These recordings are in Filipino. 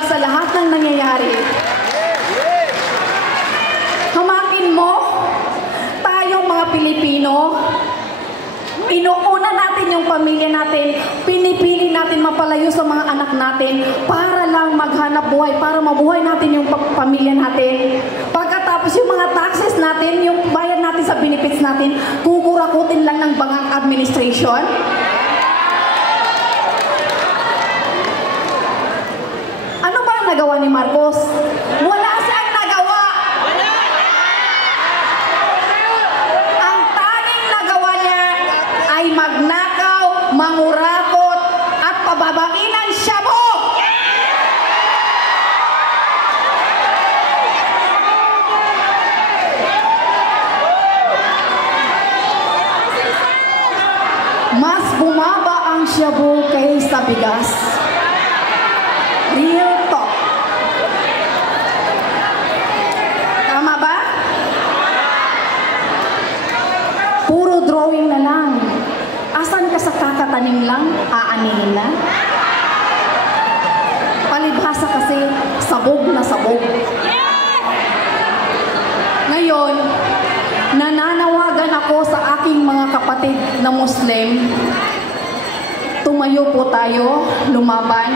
paglabag sa lahat ng nangyayari. Hamakin mo, tayong mga Pilipino, inuuna natin yung pamilya natin, pinipili natin mapalayo sa mga anak natin para lang maghanap buhay, para mabuhay natin yung pamilya natin. Pagkatapos yung mga taxes natin, yung bayad natin sa benefits natin, kukurakutin lang ng bangang administration. Ano ba ang nagawa ni Marcos? Wala siyang nagawa. Ang tanging nagawa niya ay magnakaw, mangurakot, at pababain ang shabu. Mas bumaba ang shabu kaysa bigas. Real talk. Tama ba? Puro drawing na lang. Asan ka sa kakatanim lang? Aaninin lang? Palibhasa kasi, sabog na sabog. Ngayon, nananawagan ako sa aking mga kapatid na Muslim. Tumayo po tayo, lumaban.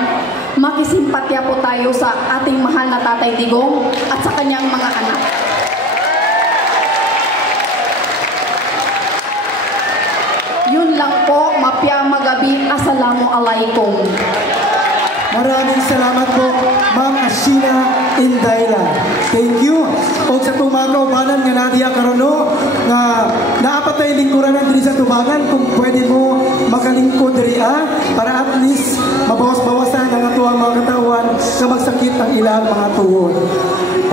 Makisimpatya po tayo sa ating mahal na Tatay Digong at sa kanyang mga anak. Yun lang po, mapya magabi. Assalamualaikum. Maraming salamat po, Ma'am Ashina Indayla. Thank you. O sa tumagaw banan nga Nadia Carono nga naapatay lingkuran ng diri sa tubagan, kung pwede mo makalingkod diri para at least mabawas-bawasan ang atuang mga katawan sa magsakit ang ilang mga tuhod.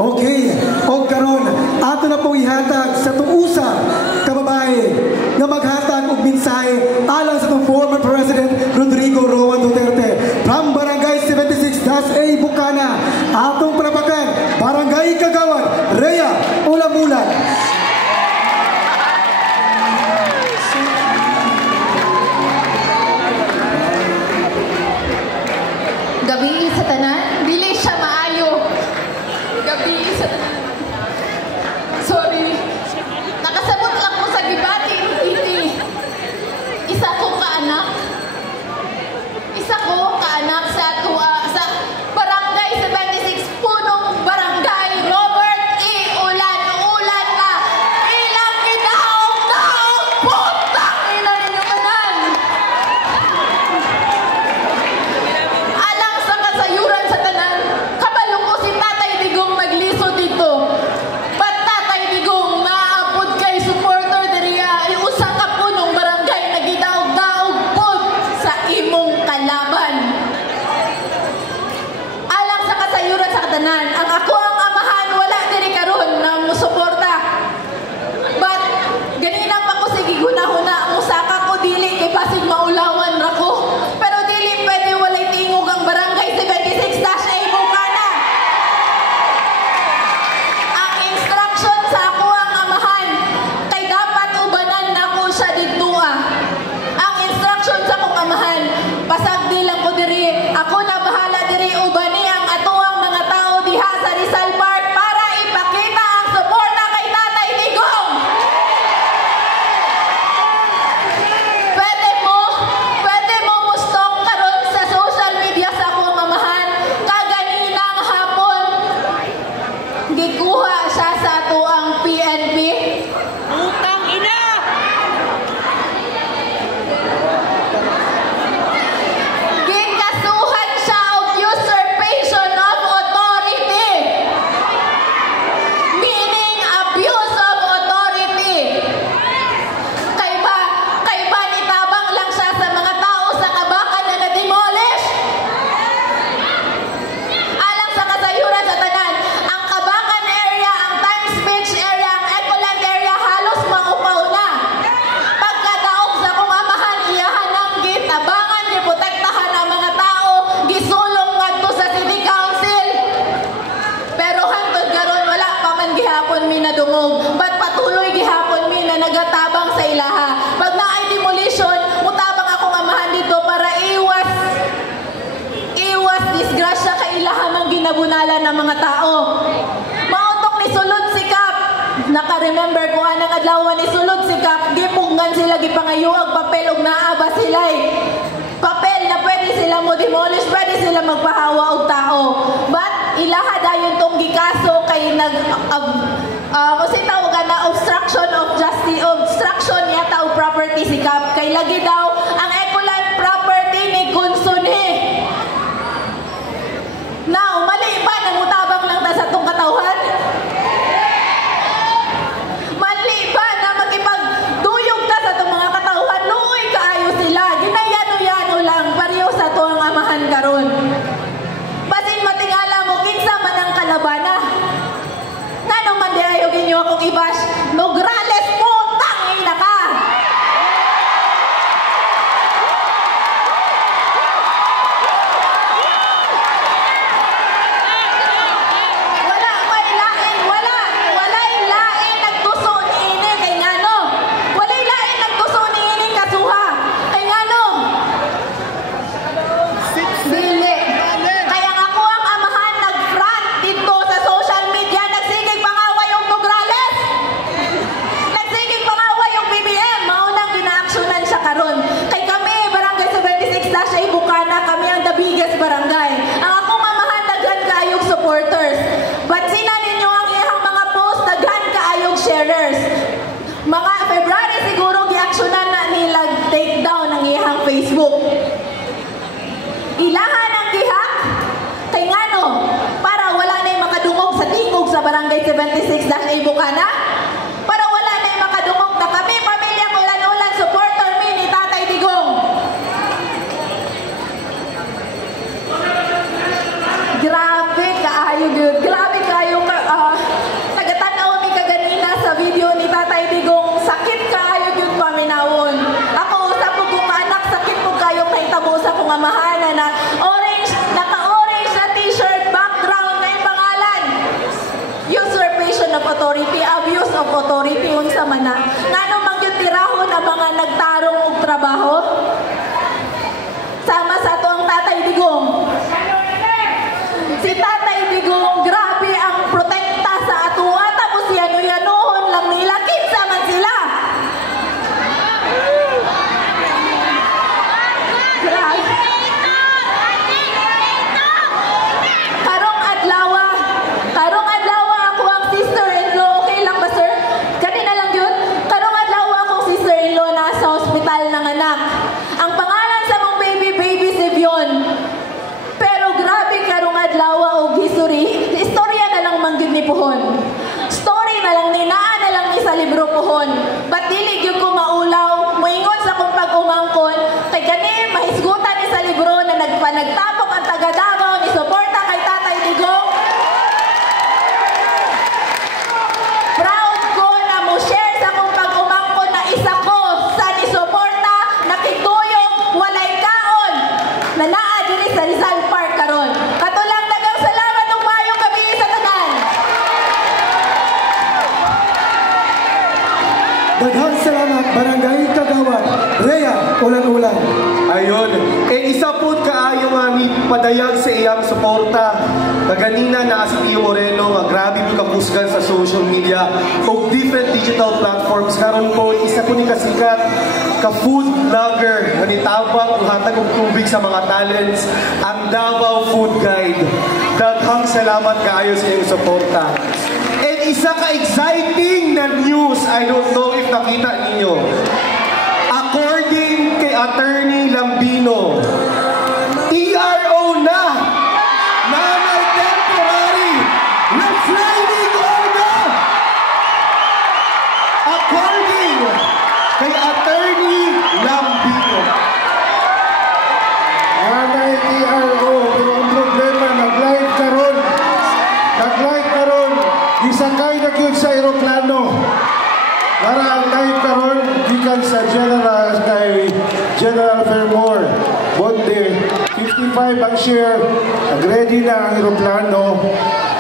Okay. O karon ato na pong ihatag sa tuusa kababae nga maghatag og mensahe alang sa itong former President Rodrigo Roa Duterte from Barangay 76-A Bukana, atong palapakan Barangay Kagawad, Rhea Ulamulan. Gabi sa tanan, dili siya maayo. Gabi sa tanan. Sorry. Nakasabot lang ko sa gibati ini. Isa ko kaanak sa sa Barangay 76 punong barangay Robert E. Ulan ka. Ilang kidaog-daog putang ina ninyo kanan. Alang sa kasayuran sa tanan, kabalo ko si Tatay Digong nagliso dito. But Tatay Digong naapod kay supporter diriya iusa ka punong barangay nagidaog-daog pod sa imong kalaban. Alang sa kasayuran sa katanan, ang ako ang amahan wala diri karon na musuporta. But ganina pa ko sige gunahuna musaka ko dili kay basig maulawan ra ko. Pero dili pwede walay tingog ang Barangay 76-A Bukana. Ang instruction sa ako ang amahan kay dapat ubanan nako siya didto. Ang instruction sa akong amahan, pasagdi lang ko diri, ako na bahala diri ubani ang atuang mga tao diha sa Rizal Park para ipakita ang suporta kay Tatay Digong. Pwede mo mustong karon sa social media sa akong amahan, kaganinang hapon gikuha siya sa atuang PNP. Utang ina! Gikasuhan siya og usurpation of authority. Meaning abuse of authority. Kay ba itabang lang siya sa mga tao sa Kabakan na na-demolish. Alang sa kasayuran sa tanan, ang Kabakan area, ang Times Beach area, ang Ecoland area halos maupaw na. Pagkadaog sa kong amahan, iyahan ang gitabangan, giprotektahan ang mga tao, gisulong ngadto sa City Council. Pero hangtod karon wala pa man gihapon mi nadungog. But patuloy gihapon mi na nagatabang sa ilaha. Pag naay demolition, mutabang akong amahan dito para iwas disgrasya kay ilaha man ginabunalan ng mga tao. Mautong ni sulod si Kap. Naka-remember ko anang adlaw ni sulod si Kap. Gipunggan sila gipangayuag papel og naaba sila papel na pwede sila mo demolish, pwede sila magpahawa og tao. But ilaha dayon tong gikaso kay nag kasi tawagan na obstruction of justice, obstruction yata og property si Kap. Kay lagi daw ang Ecoland property ni Kunsuni. Now, mali ba nangutabang lang ta sa tong katawhan? Mali ba na makipagduyog ta sa tong mga katawhan? Luoy kaayo sila. Ginayano-yano lang pareho sa to ang amahan karon. Basin matingala mo kinsa man ang kalabana. Ngano man di ayo ginyo akong ibash. Nograles putang ina ka. Barangay. Ang akong mamahan daghan kaayog supporters. Bansinan ninyo ang iyang mga post, daghan kaayog sharers. Mga February siguro giaksyonan na nila take down ang iyang Facebook. Ilahan ang gihak kay ngano para wala na makadungog sa tingog sa Barangay 76-A Bukana. Para wala na makadungog na kami pamilyang ulan-ulan supporter mi ni Tatay Digong. Grabe kaayo gyud. Grabe kayo tagatanaw mi kaganina sa video ni Tatay Digong. Sakit kaayo gyud paminawon. Ako usab ko kung anak sakit ko kayo nahitabo sa kong amahan na orange, naka-orange na t-shirt background na yung pangalan. Usurpation of authority, abuse of authority unsa man na. Ngano man gyud tirahon ang mga nagtarong og trabaho? Sama sa to ang Tatay Digong. Si Tatay Digong, grabe ang protekta sa atuwa, tapos yano-yanohon lang nila, kinsa man sila. Grabe. Karong adlawa ako ang sister-in-law, okay lang ba sir? Kanina lang yun. Karong adlawa akong sister-in-law na sa hospital ng anak. Ang pangalan sa mong baby si Vion. Pero grabe karong adlaw og history. Istorya na lang manggid ni Puhon. Story na lang ni naa na lang ni sa libro Puhon. But dili gyud ko maulaw, moingon sa kong pag-umangkon kay kani mahisgutan ni sa libro na nagpanagtapok ang taga Davao ni suporta kay Tatay Digong. Proud ko na mo share sa kong pag-umangkon na isa ko sa ni suporta nakituyong walay kaon na naa diri sa Rizal Park karon. Katulang dagang salamat ug maayong gabi sa tanan. Daghang salamat Barangay Kagawad. Rhea Ulan-Ulan. Ayun. Isa po kaayo nga ni padayag sa iyang suporta. Kaganina na si Pio Moreno nga grabe po kapusgan sa social media o different digital platforms. Karon po isa po ni kasikat ka-food vlogger na nitabang ang hatag og tubig sa mga talents, ang Davao Food Guide. Daghang salamat kaayo sa iyong suporta. And isa ka-exciting na news, I don't know if nakita ninyo. According kay Attorney Lambino, TRO na! Nanay temporary restraining order! According kay Attorney Lambino. Nanay TRO, pero ang problema, nag-live karon, isakay na yun sa aeroplano. Para ang live karon, gikan sa General Fairmore. Bonde, 55 ang share, nag-ready na ang aeroplano,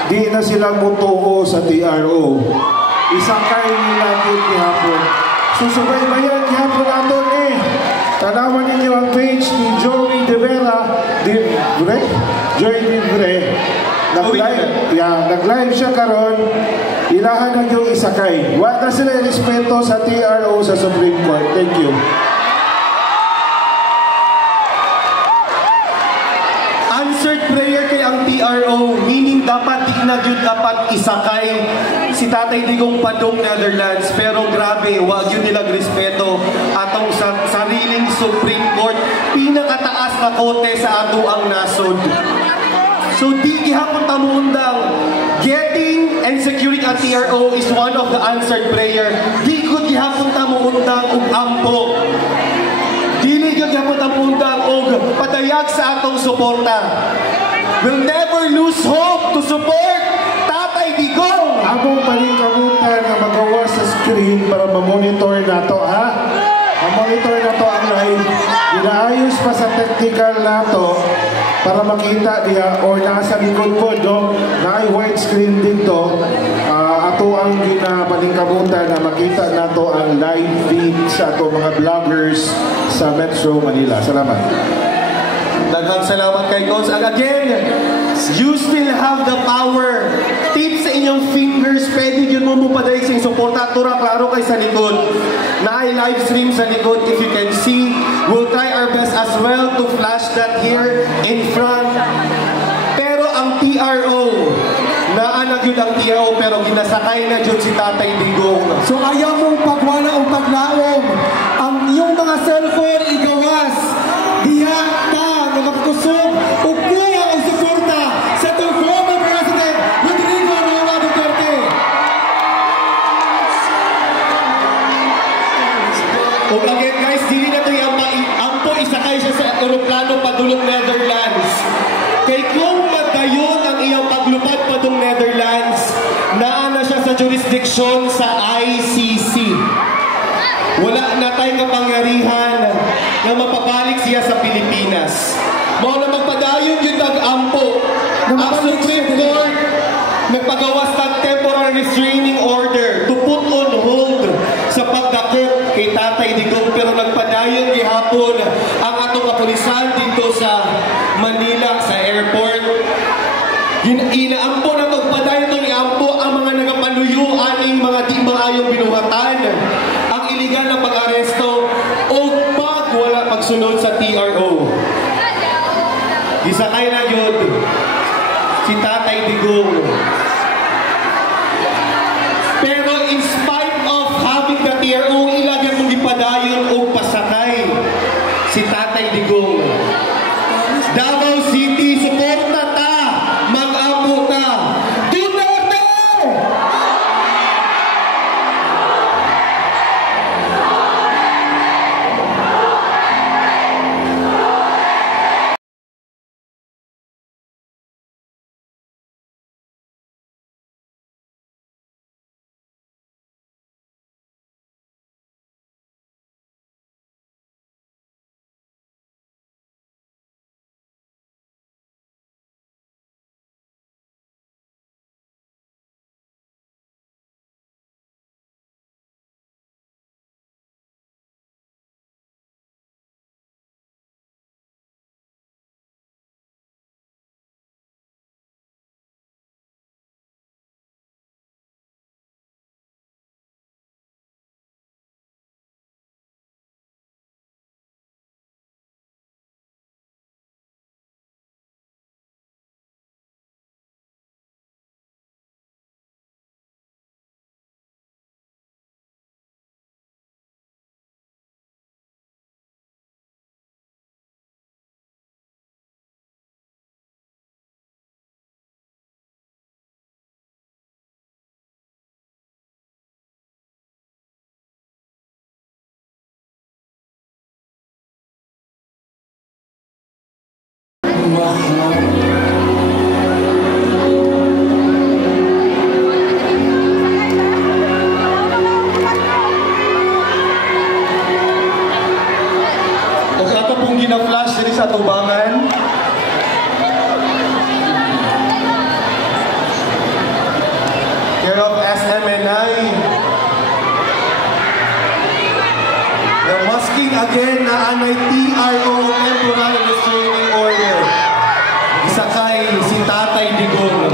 di na sila mutuo sa TRO. Isakay nila yun kihapon. Susubaybayan kihapon natin Tanawan ninyo ang page ni Joey De Vera, Joey De Vera, Nag-live siya karon. Ilahan na yung isakay. Wa na sila respeto sa TRO sa Supreme Court. Thank you. Answered prayer kay ang TRO, meaning dapat di na yun dapat isakay si Tatay Digong padong Netherlands. Pero grabe, wag yun nilang respeto atong sa sariling Supreme Court, pinakataas na kote sa ato ang nasod. So di gihapon tamundang getting and securing a TRO is one of the answered prayer. Di gud gihapon tamundang og ampo. Dili gyud gihapon tamundang og padayag sa atong suporta. We'll never lose hope to support Tatay Digong. Among palingkamutan na magawa sa screen para ma-monitor nato, ha? Ma-monitor nato ang live. Inaayos pa sa technical nato para makita diya or nasa likod po do na ay widescreen dito. Ato ang ginapalingkamutan na makita nato ang live feed sa ato mga vloggers sa Metro Manila. Salamat. Daghang salamat kay Coach. And again, you still have the power. Tip sa inyong fingers, pwede yun mo mupaday sa suporta. Tura, klaro kay sa likod. Na ay live stream sa likod. If you can see, we'll try our best as well to flash that here in front. Pero ang TRO, naanak yun ang TRO, pero ginasakay na yun si Tatay Digong. So ayaw mong pagwala o paglaom. Ang iyong mga cellphone igawas. Diha ta na magkusog o kuha ang suporta sa itong former President Rodrigo Roa Duterte. O again guys, dili na ito yung ampo isakay siya sa aeroplano padulong Netherlands. Kay kung madayon ang iyang paglupad padung Netherlands, naana siya sa jurisdiction sa ICC. Wala na tayong kapangyarihan na mapabalik siya sa Pilipinas. Mao na magpadayon yun nag-ampo. Ang Supreme Court nagpagawas ng temporary restraining order to put on hold sa pagdakop kay Tatay Digong. Pero nagpadayon gihapon ang atong kapulisan dito sa Manila, sa airport. Inaampo na magpadayon itong iampo ang mga nagapaluyo aning mga di maayong binuhatan. Ang iligal na pag-aresto o pag wala pagsunod sa TRO. Gisakay na yun si Tatay Digong. Pero in spite of having the TRO, ilagyan mong ipadayon o pasakay si Tatay Digong. Davao City, suporta ta, mag-ampo ta. Duterte! Kung ato pong gina-flash diri sa tubangan, care of SMNI, the masking again na anay TRO, temporary restraining order. Isakay si Tatay Digong.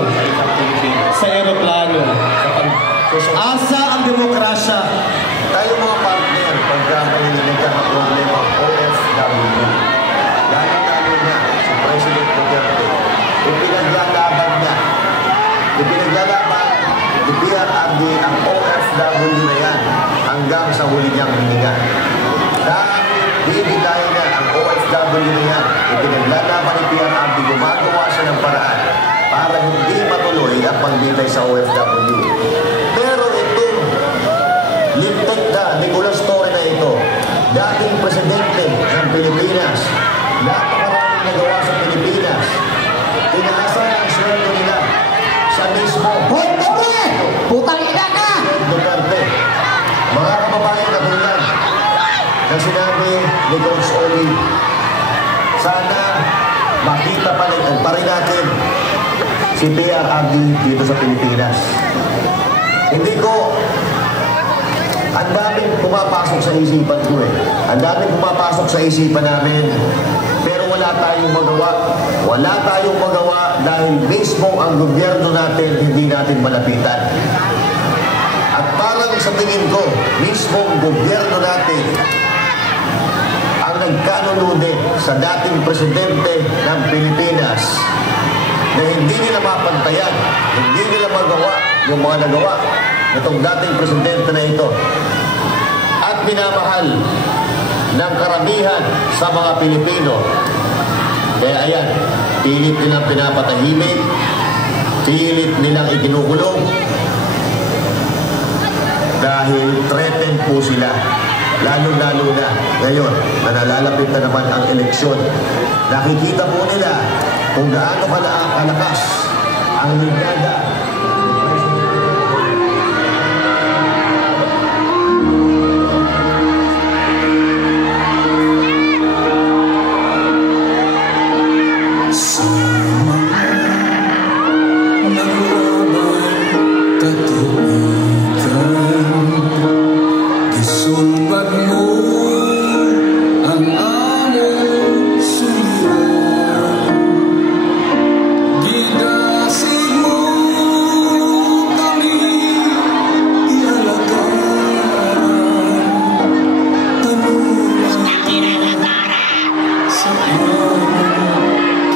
OFW na yan hanggang sa huli niyang hininga. Dahil bibitayin na ang OFW na yan, ipinaglalaban ni PRRD, gumagawa siya ng paraan para hindi matuloy ang pagbitay sa OFW. Pero itong lintik na Nicolas Torre na ito, dating presidente ng Pilipinas, napakaraming nagawa sa Pilipinas, tinaasan ang sweldo nila sa mismo Hoy, Torre! Putang ina ka! Duterte. Mga kababayan katulad na sinabi ni Coach Oli, sana makita pa rin natin si PRRD dito sa Pilipinas. Hindi ko, ang daming pumapasok sa isipan ko eh. Ang daming pumapasok sa isipan namin. Pero wala tayong magawa. Wala tayong magawa dahil mismo ang gobyerno natin hindi natin malapitan. At parang sa tingin ko, mismo ang gobyerno natin ang nagkanununin sa dating presidente ng Pilipinas na hindi nila mapantayan, hindi nila magawa yung mga nagawa itong dating presidente na ito. At minamahal ng karamihan sa mga Pilipino. Kaya ayan, pilit nilang pinapatahimik, pilit nilang ikinukulong dahil threatened po sila. Lalo-lalo na ngayon na nalalapit na naman ang eleksyon. Nakikita po nila kung gaano kalakas ang ligada.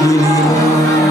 Giliran